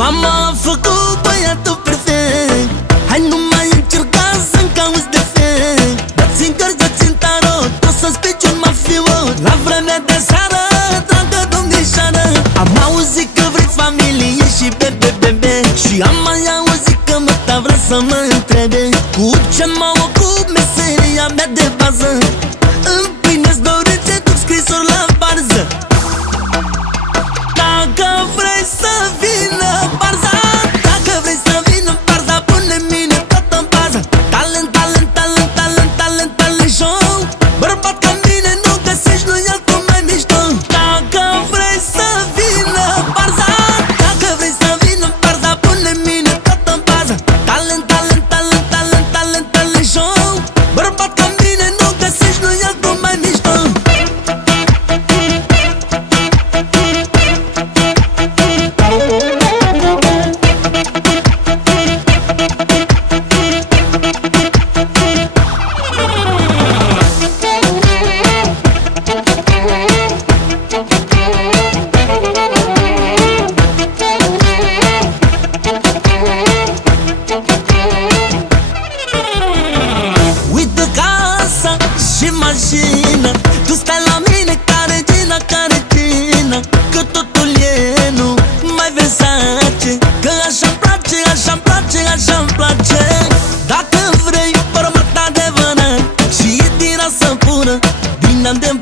Mama a făcut băiatul perfect. Hai nu mai încerca să-mi cauți defect. Dați-mi cărți, dați-mi tarot, o să-ți pici un mafiot. La vremea de seară, dragă domnișoară, am auzit că vrei familie și bebe. Și am mai auzit că măta vrea să mă întrebe cu ce mă ocup, meseria mea de bază. Împlinesc dorințe, duc scrisori la barză. Dacă vrei să vină barza, dacă vrei să vină barza, pune mine tot în bază. Talent, talent, talent, talent, talent, talent show. Bărbat ca mine nu găsești, nu-i altul mai mișto. Dacă vrei să vină barza, dacă vrei să vină barza, pune mine tot în bază. Talent, talent, talent, talent, talent, talent show. Bărbat ca mine nu găsești, nu-i altul mai mișto. Uită casa și mașina, tu stai la mine ca regina, ca regina. Că totul e nu mai Versace, că așa-mi place, așa-mi place, așa-mi place. Dacă vrei bărbat adevărat și din rasă pură, din neam de